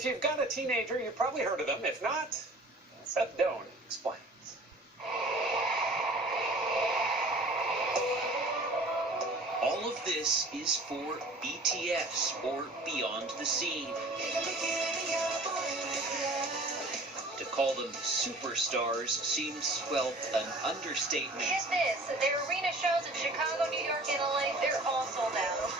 If you've got a teenager, you've probably heard of them. If not, Seth Doan explains. All of this is for BTS, or Beyond the Scene. To call them superstars seems, well, an understatement. Get this, their arena shows in Chicago, New York, and LA, they're all sold out.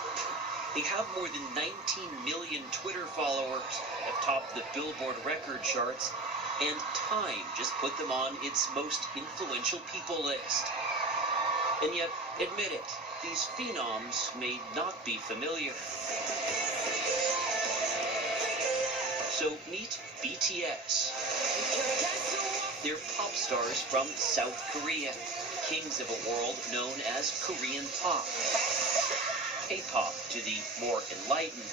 They have more than 19 million Twitter followers, have topped the Billboard record charts, and Time just put them on its most influential people list. And yet, admit it, these phenoms may not be familiar. So meet BTS. They're pop stars from South Korea, kings of a world known as Korean pop. K-pop to the more enlightened,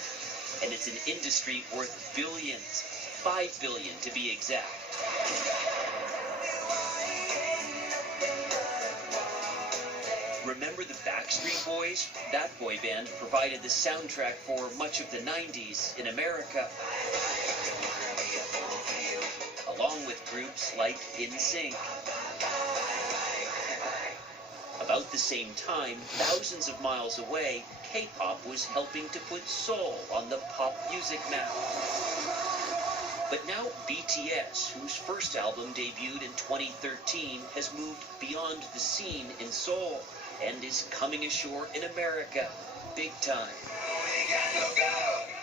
and it's an industry worth billions, 5 billion to be exact. Remember the Backstreet Boys? That boy band provided the soundtrack for much of the 90s in America, along with groups like NSYNC. About the same time, thousands of miles away, K-pop was helping to put soul on the pop music map. But now BTS, whose first album debuted in 2013, has moved beyond the scene in Seoul and is coming ashore in America, big time.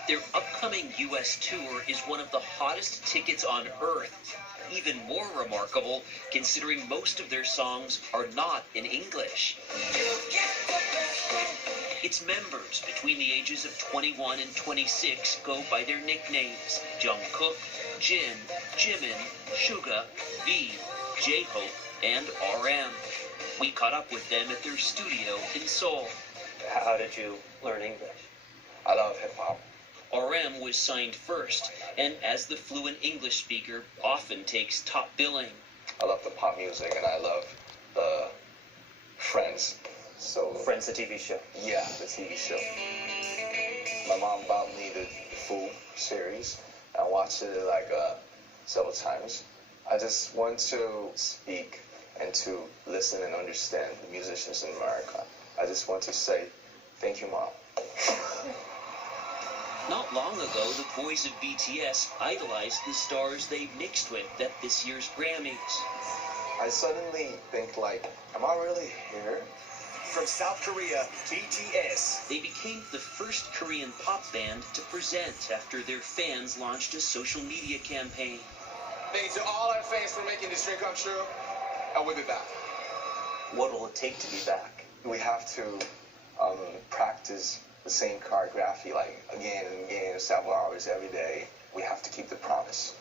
Their upcoming U.S. tour is one of the hottest tickets on earth. Even more remarkable, considering most of their songs are not in English. Its members between the ages of 21 and 26 go by their nicknames: Jungkook, Jin, Jimin, Suga, V, J-Hope, and RM. We caught up with them at their studio in Seoul. How did you learn English? I love hip-hop. RM was signed first, and as the fluent English speaker, often takes top billing. I love the pop music, and I love the Friends. So Friends, the TV show. Yeah, the TV show. My mom bought me the full series. I watched it like several times. I just want to speak and to listen and understand the musicians in America. I just want to say thank you, Mom. Not long ago, the boys of BTS idolized the stars they mixed with at this year's Grammys. I suddenly think, like, am I really here? From South Korea, BTS. They became the first Korean pop band to present after their fans launched a social media campaign. Thank you to all our fans for making this dream come true, and we'll be back. What will it take to be back? We have to practice the same choreography, like, again and again, several hours every day. We have to keep the promise.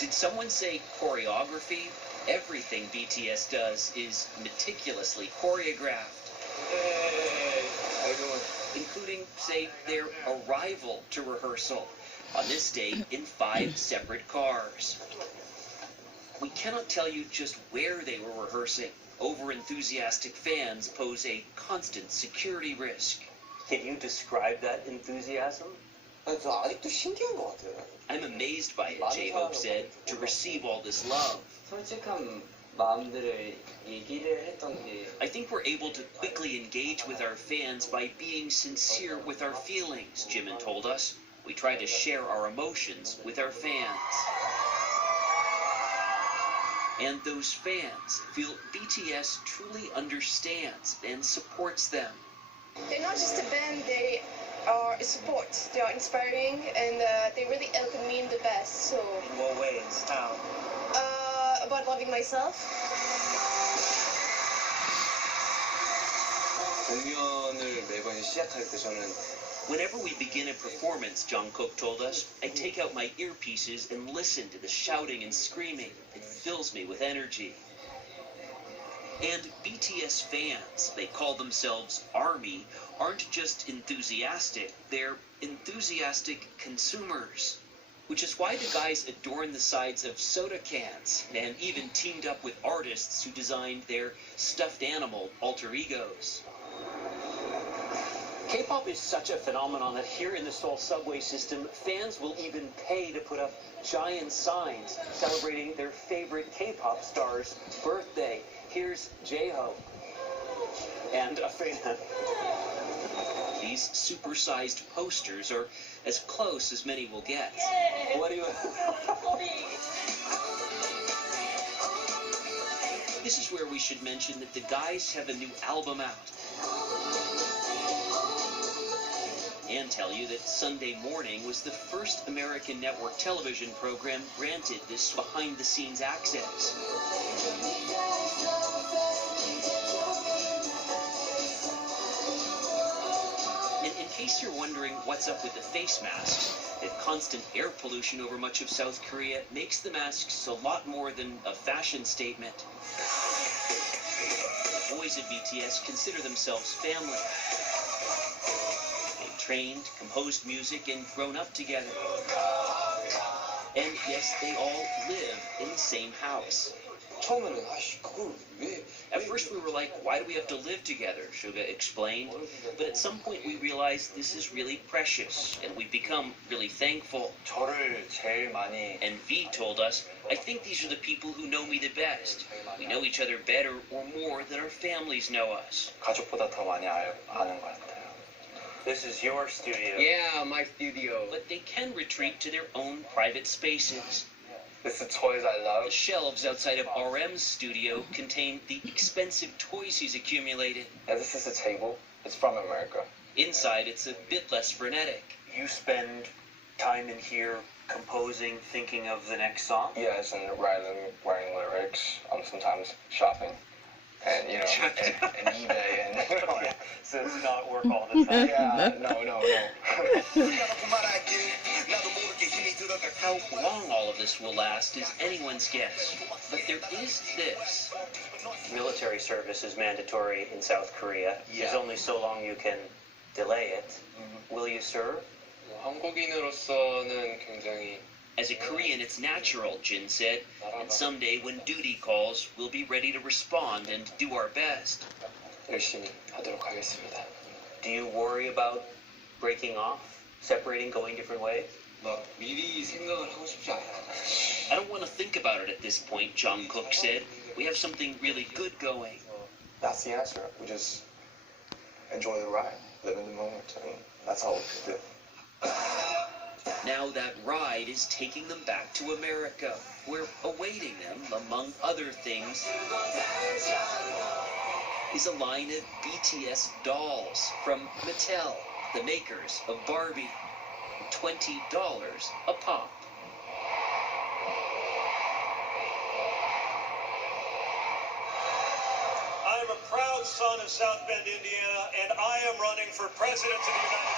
Did someone say choreography? Everything BTS does is meticulously choreographed. Hey, how you doing? Including, say, their arrival to rehearsal, on this day in 5 separate cars. We cannot tell you just where they were rehearsing. Over-enthusiastic fans pose a constant security risk. Can you describe that enthusiasm? 아직도 신기한 것 같아요. I'm amazed by it, J-Hope said, to receive all this love. 솔직한 마음들을 얘기를 했던 게 I think we're able to quickly engage with our fans by being sincere with our feelings, Jimin told us. We try to share our emotions with our fans. And those fans feel BTS truly understands and supports them. They're not just a band, they are a support. They are inspiring, and they really help me in the best. So. In what ways? How? About loving myself. 공연을 매번 시작할 때 저는 Whenever we begin a performance, Jungkook told us, I take out my earpieces and listen to the shouting and screaming. It fills me with energy. And BTS fans, they call themselves ARMY, aren't just enthusiastic, they're enthusiastic consumers. Which is why the guys adorn the sides of soda cans and even teamed up with artists who designed their stuffed animal alter egos. K-pop is such a phenomenon that here in the Seoul subway system, fans will even pay to put up giant signs celebrating their favorite K-pop star's birthday. Here's J-Hope and a fan. These supersized posters are as close as many will get. What do you... This is where we should mention that the guys have a new album out. And tell you that Sunday Morning was the first American network television program granted this behind-the-scenes access. In case you're wondering what's up with the face masks, that constant air pollution over much of South Korea makes the masks a lot more than a fashion statement. The boys at BTS consider themselves family. They've trained, composed music, and grown up together. And yes, they all live in the same house. At first we were like, why do we have to live together? Suga explained. But at some point we realized this is really precious, and we've become really thankful. And V told us, I think these are the people who know me the best. We know each other better or more than our families know us. This is your studio. Yeah, my studio. But they can retreat to their own private spaces. This is toys I love. The shelves outside of RM's studio contain the expensive toys he's accumulated. Yeah, this is a table. It's from America. Inside, it's a bit less frenetic. You spend time in here composing, thinking of the next song? Yes, and writing lyrics. Sometimes shopping. And, you know, and eBay and, you know, So it's not work all the time. yeah, no. How long all of this will last is anyone's guess. But there is this. Military service is mandatory in South Korea. Yeah. There's only so long you can delay it. Will you serve? 한국인으로서는 굉장히 As a Korean, it's natural, Jin said. And someday, when duty calls, we'll be ready to respond and do our best. 열심히 하도록 하겠습니다. Do you worry about breaking off, separating, going different ways? 막 미리 생각을 하고 싶지 않아요. I don't want to think about it at this point, Jungkook said. We have something really good going. That's the answer. We just enjoy the ride, live in the moment, and that's all we can do. Now that ride is taking them back to America, where awaiting them, among other things, is a line of BTS dolls from Mattel, the makers of Barbie. $20 a pop. I am a proud son of South Bend, Indiana, and I am running for President of the United States.